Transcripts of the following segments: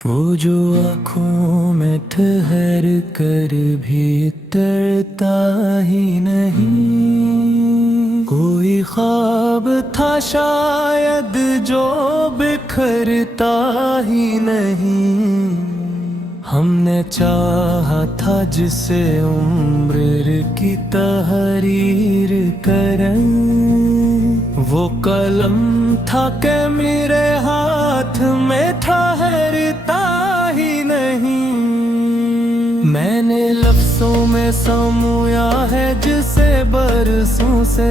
वो जो आँखों में ठहर कर भी तरता ही नहीं, कोई ख्वाब था शायद जो बिखरता ही नहीं। हमने चाहा था जिसे उम्र की तहरीर करं, वो कलम था कि मेरे हाथ में ठहरता ही नहीं। मैंने लफ्जों में समूया है जिसे बरसों से,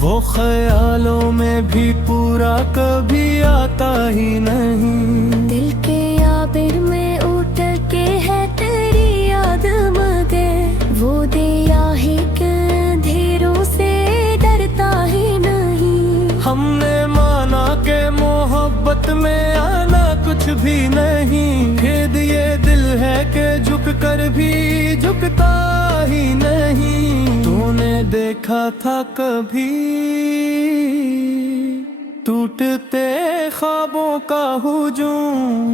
वो ख्यालों में भी पूरा कभी आता ही नहीं। दिल के आबिर में उठ के है तेरी याद मगर वो दिया ही के अंधेरों से डरता ही नहीं। हमने माना के मोहब्बत में आना कुछ भी नहीं, खेद ये दिल है कि झुक कर भी झुकता ही नहीं। तूने देखा था कभी टूटते ख्वाबों का हुजूम,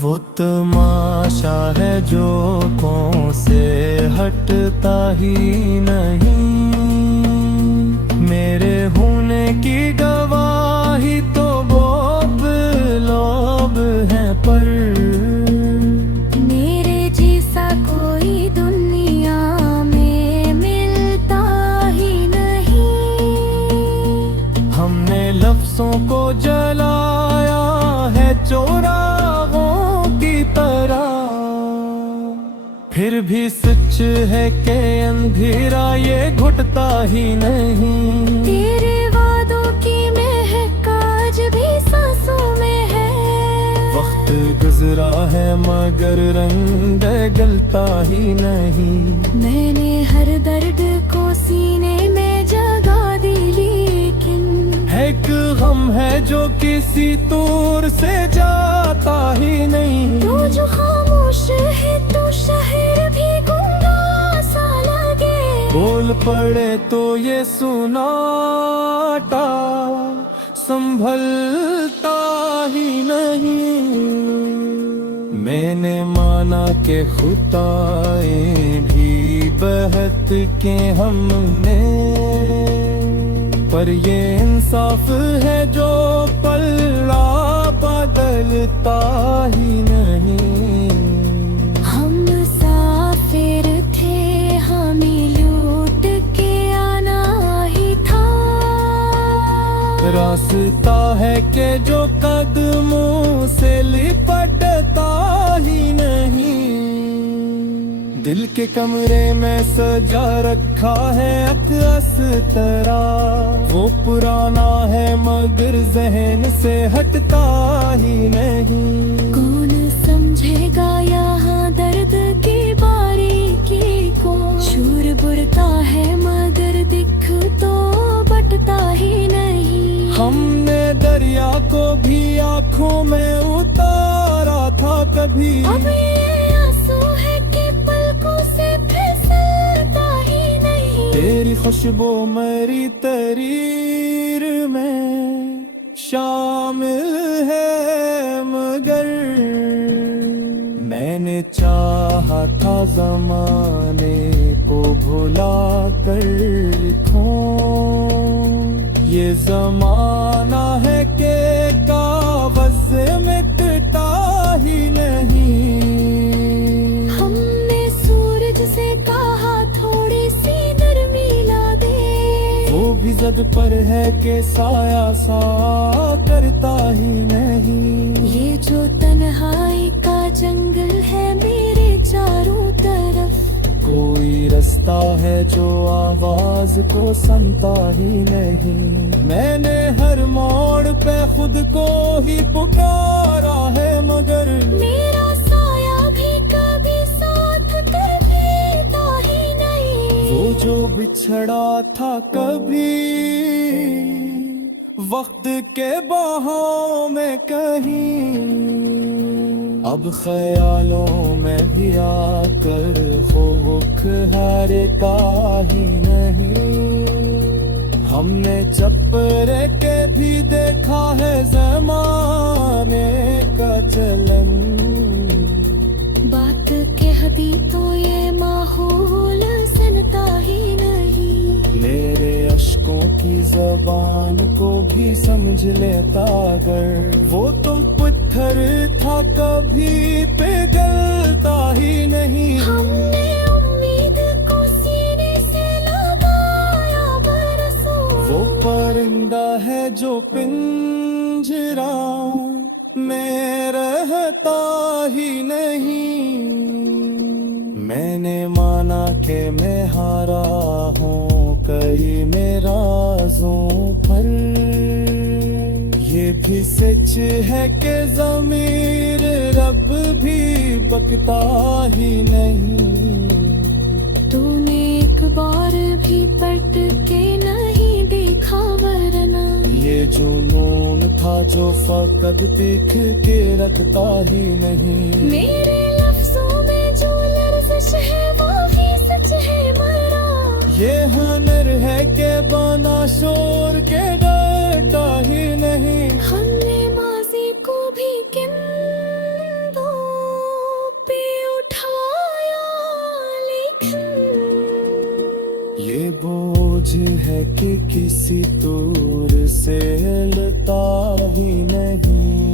वो तमाशा है जो कौन से हटता ही नहीं। मेरे होने की गवाही तो बोब लोब है, पर मेरे जैसा कोई दुनिया में मिलता ही नहीं। हमने लफ्जों को जलाया है चौराहों की तरह, फिर भी सच है कि अंधेरा ये घुटता ही नहीं। तेरे वादों की महक आज भी सांसों में है। वक्त गुजरा है मगर रंग गलता ही नहीं। मैंने हर दर्द को सीने में जगा दी लेकिन है एक गम है जो किसी तूर से जाता ही नहीं। तू जो खामोश है तू शहर भी गूंगा सा लगे। बोल पड़े तो ये सुनाटा संभलता ही नहीं। मैंने माना के खुदाएं भी बहत के हमने, पर ये इंसाफ है जो पल्ला बदलता ही नहीं। हम मुसाफिर थे हमें लूट के आना ही था। रास्ता है कि जो कदमों से लिपटता ही नहीं। दिल के कमरे में सजा रखा है अकस तरह, वो पुराना है मगर जहन से हटता ही नहीं। कौन समझेगा यहाँ दर्द की बारीकी को। शूर बुरता है मगर दिख तो बटता ही नहीं। हमने दरिया को भी आँखों में उतारा था कभी। अब ये आंसू है कि पलकों से फिसलता ही नहीं। तेरी खुशबू मेरी तरीर में शामिल है मगर मैंने चाहा था ज़माने को भुला कर लिखूं। ये ज़माना है कि कागज़ मिटता ही नहीं। हमने सूरज से कहा थोड़ी सी नरमी ला दे। वो भी ज़द पर है कि साया सा करता ही नहीं। ये जो तन्हाई का जंगल है मेरे चारों तरफ, कोई रास्ता है जो आवाज को सुनता ही नहीं। मैंने हर मोड़ पे खुद को ही पुकारा है मगर मेरा साया भी कभी साथ कर देता ही नहीं। वो जो बिछड़ा था कभी वक्त के बहाव में कहीं, अब ख्यालों में भी आकर खौफ हारता ही नहीं। हमने चप्परे के भी देखा है ज़माने का चलन। बात कह दी तो ये माहौल सुनता ही नहीं। मेरे अश्कों की ज़बान को भी समझ लेता अगर वो तो पत्थर था कभी पिघलता ही नहीं। हमने उम्मीद को सीने से लगाया बरसों। वो परिंदा है जो पिंजरा में रहता ही नहीं। मैंने माना कि मैं हारा हूँ कई मेराज़ों पर। ये भी सच है कि ज़मीर रब भी बकता ही नहीं। तूने एक बार भी पलट के नहीं देखा वरना। ये जुनून था जो फकत दिख के रखता ही नहीं। मेरे लफ्जों में जो लर्ज़िश है वो भी सच है मरा। ये हुनर है कि बना शोर के डरता ही नहीं। हमने माज़ी को भी कंधों पे उठाया लेकिन ये बोझ है कि किसी तूर से हिलता ही नहीं।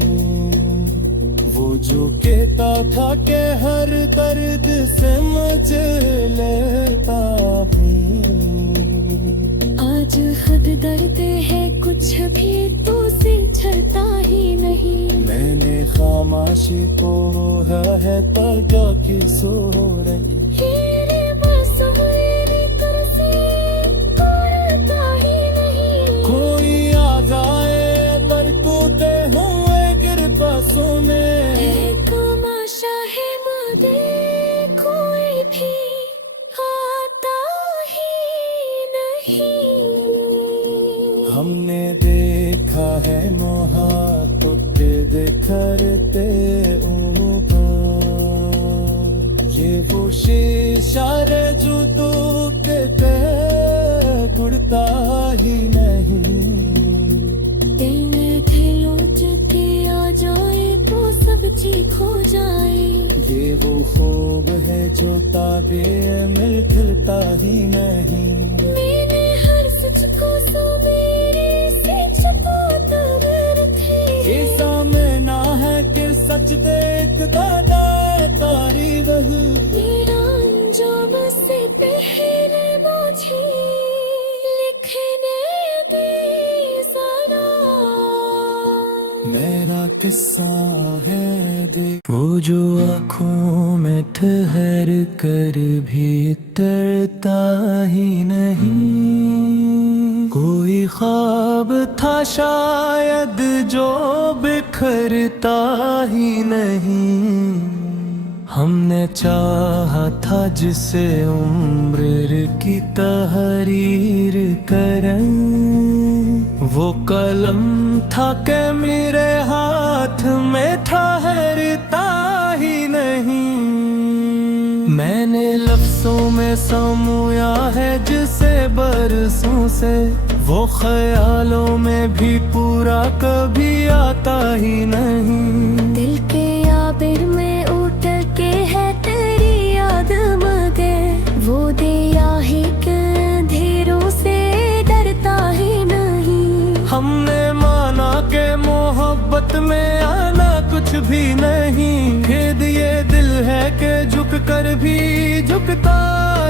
वो जो कहता था कि हर दर्द से मुझे लेता हूँ। आज हद दर्द है कुछ भी तो से छता ही नहीं। मैंने खामोशी को है तगा की सो रही। तेरे बस मेरी तरसे करता ही नहीं। कोई आ जाए बरकूते हुए गिर पासों में। तमाशा है मुझे कोई भी आता ही नहीं। हमने देखा है मोहब्बत बिखरते ऊपर। ये वो शीशा रे जो टूटते टूटता ही नहीं। दिल में दिलों के आ जाए तो सब चीज खो जाए। ये वो खूब है जो ताबे मिल खिलता ही नहीं। मैंने हर सच को सो मेरे से छुपाता रखे। ये सामना है कि सच देखता जाता ही रह। मेरा अंजाम से पहले मुझे लिखने दे ज़रा। मेरा किस्सा है देख वो जो आँखों में ठहर कर भी तरता ही नहीं। कोई ख्वाब था शायद जो बिखरता ही नहीं। हमने चाहा था जिसे उम्र की तहरीर करं। वो कलम था कि मेरे हाथ में ठहरता ही नहीं। मैंने लफ्जों में समूया है जिसे बरसों से। वो ख्यालों में भी पूरा कभी आता ही नहीं। दिल के आबिर में उठ के है तेरी याद मगर वो दिया ही अंधेरों से डरता ही नहीं। हमने माना कि मोहब्बत में आना कुछ भी नहीं। खेद ये दिल है कि झुक कर भी झुकता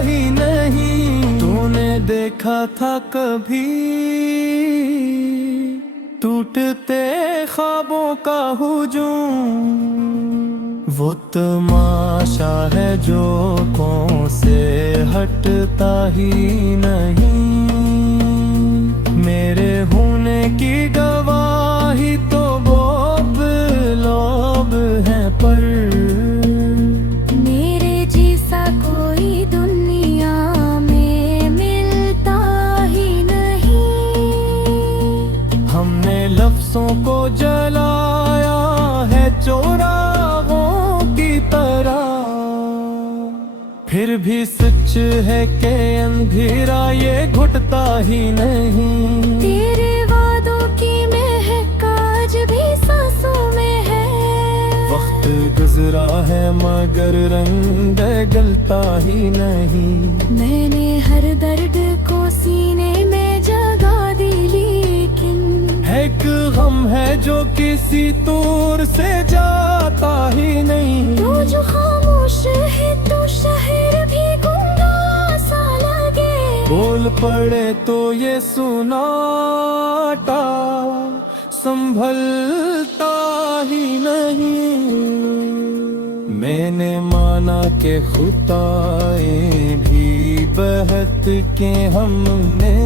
ही नहीं। तूने देखा था कभी टूटते ख्वाबों का हुजूम। वो तमाशा है जो कों से हटता ही नहीं। मेरे होने की गवाही तो बोब लोब है पर। मेरे जैसा कोई दुनिया में मिलता ही नहीं। हमने लफ्जों को जलाया है चोरागों की तरह। फिर भी सच है कि अंधेरा ये घुटता ही नहीं। तेरे वादों की महक आज भी सांसों में है। वक्त गुजरा है मगर रंग गलता ही नहीं। मैंने हर दर्द को सीने में जगा दी, लेकिन है एक गम है जो किसी तौर से जाता ही नहीं। तू जो खामोश है तू शहर भी गुंगा सा लगे। बोल पड़े तो ये सुनाटा संभलता ही नहीं। मैंने माना कि खुदाएं भी बहत के हमने,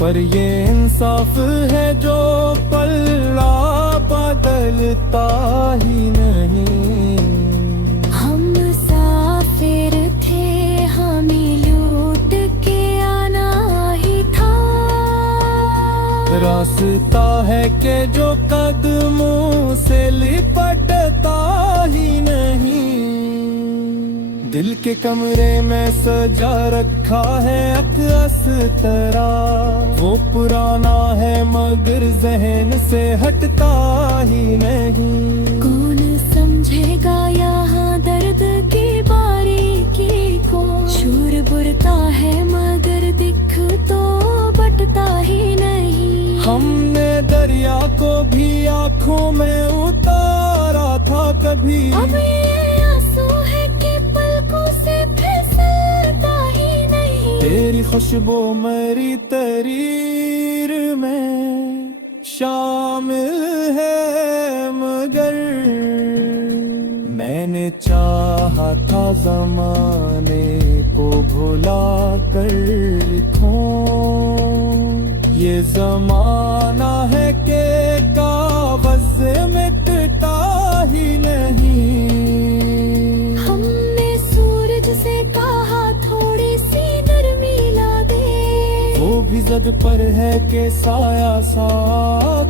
पर ये इंसाफ है जो पल्ला बदलता ही नहीं। हम मुसाफिर थे, हमें लूट के आना ही था। रास्ता है कि जो कदमों से लिपटता ही नहीं। दिल के कमरे में सजा रखा है अक्स तरह, वो पुराना है मगर जहन से हटता ही नहीं। कौन समझेगा यहाँ दर्द की बारीकी को। शूर बुरता है मगर दिख तो बटता ही नहीं। हमने दरिया को भी आँखों में उतारा था कभी। अब ये आंसू है कि पलकों से फिसलता ही नहीं। तेरी खुशबू मेरी तरीर में शामिल है मगर मैंने चाहा था ज़माने को भुला कर लिखूं। ये ज़माना है कि कागज़ मिटता ही नहीं। हमने सूरज से कहा थोड़ी सी नरमी ला दे। वो भी ज़द पर है कि साया सा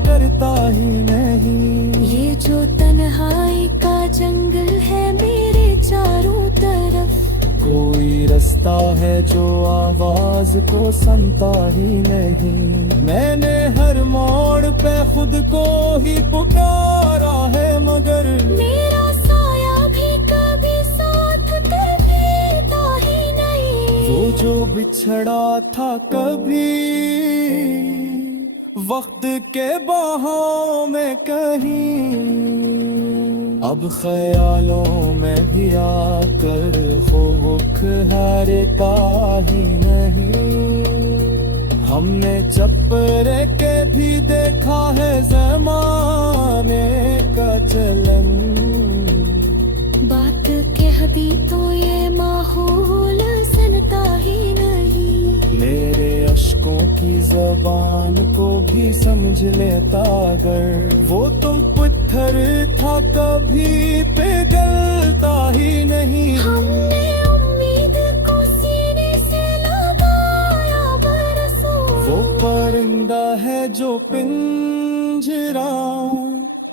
करता ही नहीं। ये जो तन्हाई का जंगल है मेरे चारों तरफ, कोई रास्ता है जो आवाज को सुनता ही नहीं। मैंने हर मोड़ पे खुद को ही पुकारा है मगर मेरा साया भी कभी साथ कर देता ही नहीं। वो जो बिछड़ा था कभी वक्त के बहाव में कहीं, अब ख्यालों में भी आकर खौफ हारता ही नहीं। हमने चप्परे के भी देखा है ज़माने का चलन। बात कह दी तो ये माहौल सुनता ही नहीं। मेरे अश्कों की ज़बान को भी समझ लेता अगर वो तो पत्थर था कभी पिघलता ही नहीं। हमने उम्मीद को सीने से लगाया बरसों। वो परिंदा है जो पिंजरा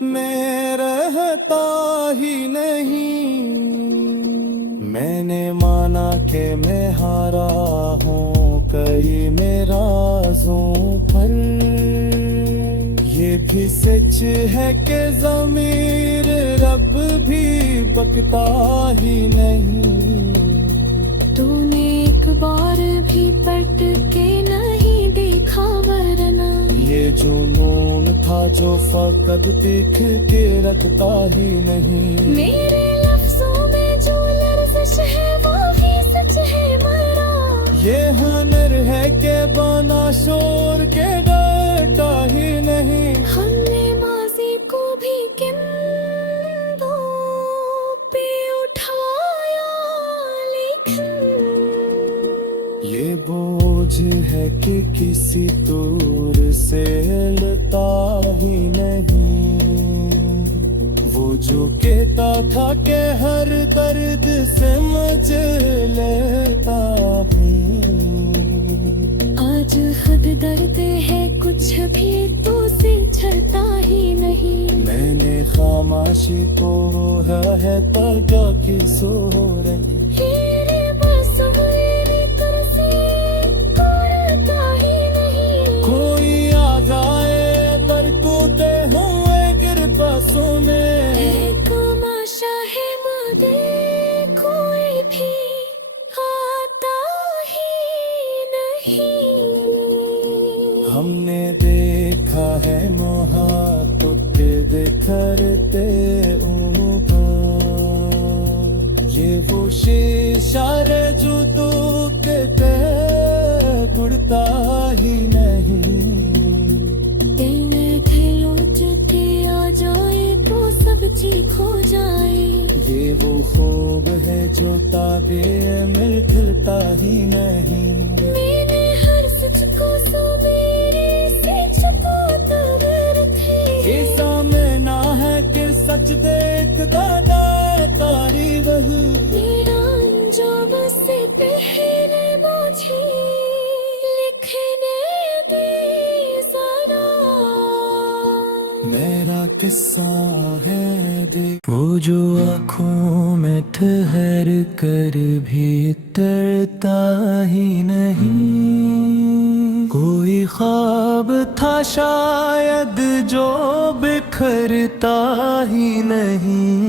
में रहता ही नहीं। मैंने माना कि मैं हारा हूँ कई मेराज़ों पर। ये भी सच है कि ज़मीर रब भी बकता ही नहीं। तूने एक बार भी पट के नहीं देखा वरना। ये जुनून था जो फकत दिख के रखता ही नहीं। मेरे लफ्जों में जो लर्ज़िश है वो भी सच है मरा। ये हुनर है कि बना शोर के डरता ही नहीं। हमने माजी को भी कंधों पे उठाया लेकिन ये बोझ है कि किसी तौर से हिलता ही नहीं। वो जो कहता था कि हर दर्द से मुझे लेता भी। आज आज हद दर्द है कुछ भी तो से छता ही नहीं। मैंने खामोशी को है ताजा की सो रही। तेरे बस मेरी तरसे करता ही नहीं। कोई आ जाए तरकते हुए गिर पासों में। एक तमाशा है मुझे कोई भी आता ही नहीं। हमने देखा है मोहब्बत बिखरते ऊपर। ये वो शीशा रे जो तो कहते टूटता ही नहीं। दिल में दिलों के आ जाए तो सब चीज खो जाए। ये वो खूब है जो ताबे मिल खिलता ही नहीं। मैंने हर सच को सो मेरे से छुपाता डर थे। ये सामना है कि सच देख दादा तारी बहू। मेरा अंजाम से पहले मुझे लिखने दे जरा। मेरा किस्सा है देख वो जो आँखों में ठहर कर भी तरता ही नहीं। कोई ख्वाब था शायद जो बिखरता ही नहीं।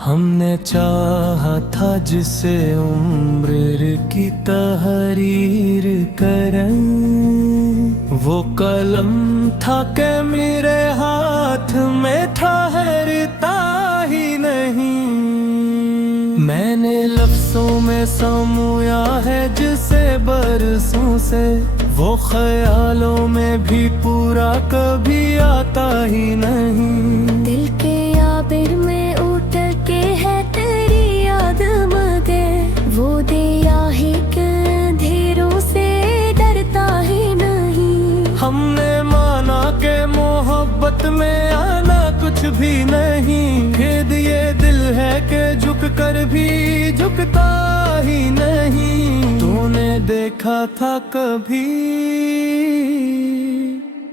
हमने चाहा था जिसे उम्र की तहरीर करं। वो कलम था के मेरे हाथ में ठहरता ही नहीं। मैंने लफ्जों में समूया है जिसे बरसों से। वो ख्यालों में भी पूरा कभी आता ही नहीं। दिल के आबिर में उठ के है तेरी याद मगर वो दिया ही अंधेरों से डरता ही नहीं। हमने माना के मोहब्बत में आना कुछ भी नहीं। खेद ये दिल है कि झुक कर भी झुकता ही नहीं। तूने देखा था कभी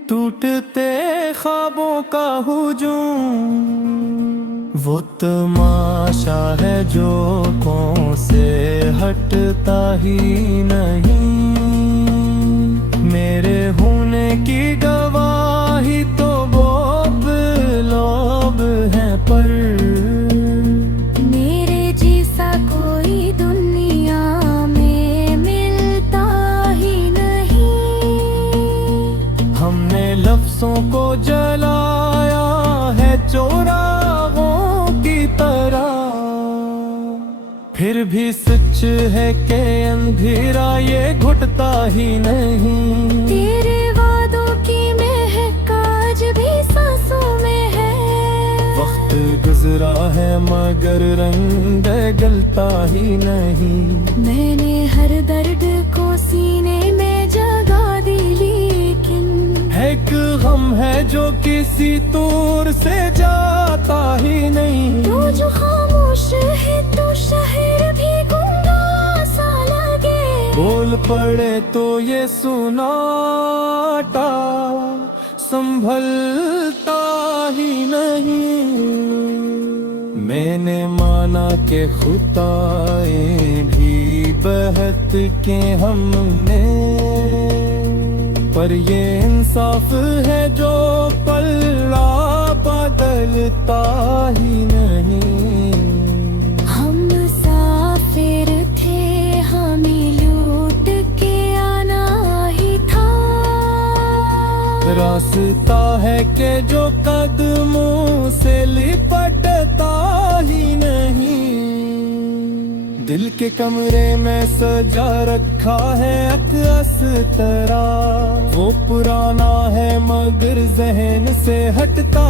टूटते ख्वाबों का हुजूम। वो तमाशा है जो कौन से हटता ही नहीं। मेरे होने की गवाही तो बोब लोब है पर। मेरे जैसा कोई दुनिया में मिलता ही नहीं। हमने लफ्जों को जलाया है चौराहों की तरह। फिर भी सच है कि अंधेरा ये घुटता ही नहीं। तेरे वादों की महक आज भी सांसों में है। वक्त गुजरा है मगर रंग गलता ही नहीं। मैंने हर दर्द को सीने में जगा दी लेकिन है एक गम है जो किसी तौर से जाता ही नहीं। तू जो खामोश है तो शहर भी गुंगा सा लगे। बोल पड़े तो ये सुनाटा संभलता ही नहीं। मैंने माना के खुदाएं भी बहत के हमने। पर ये इंसाफ है जो पल्ला बदलता ही नहीं। हम मुसाफिर थे हमें लूट के आना ही था। रास्ता है कि जो कदमों से लिपटता ही नहीं। दिल के कमरे में सजा रखा है अकस तरह। वो पुराना है मगर जहन से हटता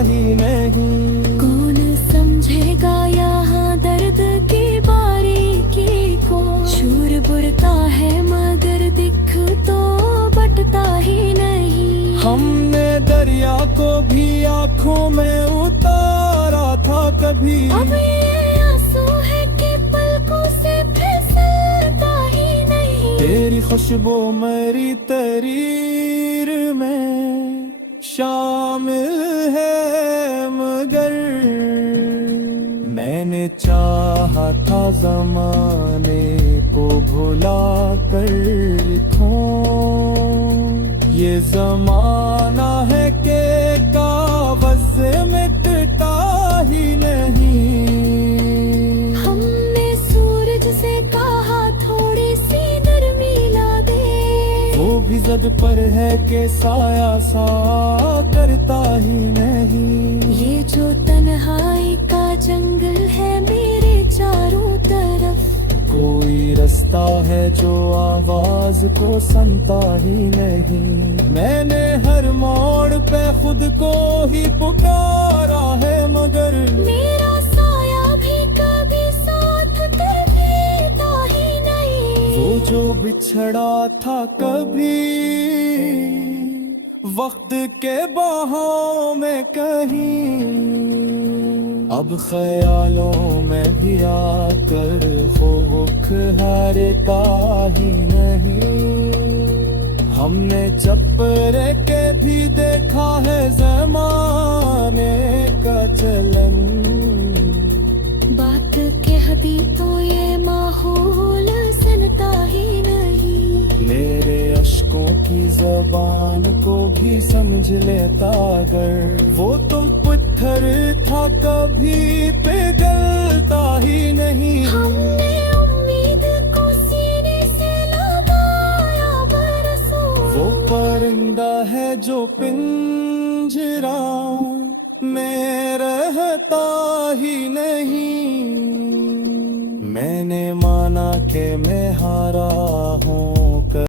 ही नहीं। कौन समझेगा यहाँ दर्द की बारीकी को। शूर बुरता है मगर दिख तो बटता ही नहीं। हमने दरिया को भी आँखों में उतारा था कभी। अब ये आंसू है कि पलकों से फिसलता ही नहीं। तेरी खुशबू मेरी तरीर में शामिल है, मगर मैंने चाहा था ज़माने को भुला कर थों। ये ज़माना है कि कागज़ मिटता ही नहीं। हमने सूरज से कहा थोड़ी सी नरमी ला दे, वो भी ज़द पर है कि साया सा करता ही नहीं। ये जो तन्हाई का जंगल है मेरे चारों तरफ, कोई रास्ता है जो आवाज को सुनता ही नहीं। मैंने हर मोड़ पे खुद को ही पुकारा है, मगर मेरा साया भी कभी साथ देता ही नहीं। वो जो बिछड़ा था कभी वक्त के बहाव में कहीं, अब ख्यालों में भी आकर खौफ हारता ही नहीं। हमने चप्परे के भी देखा है ज़माने का चलन। बात कह दी तो ये माहौल सुनता ही नहीं। मेरे अश्कों की ज़बान को भी समझ लेता अगर, वो तो पत्थर था कभी पिघलता ही नहीं। हमने उम्मीद को सीने से लगाया बरसों, वो परिंदा है जो पिंजरा में रहता ही नहीं। मैंने माना कि मैं हारा हूँ,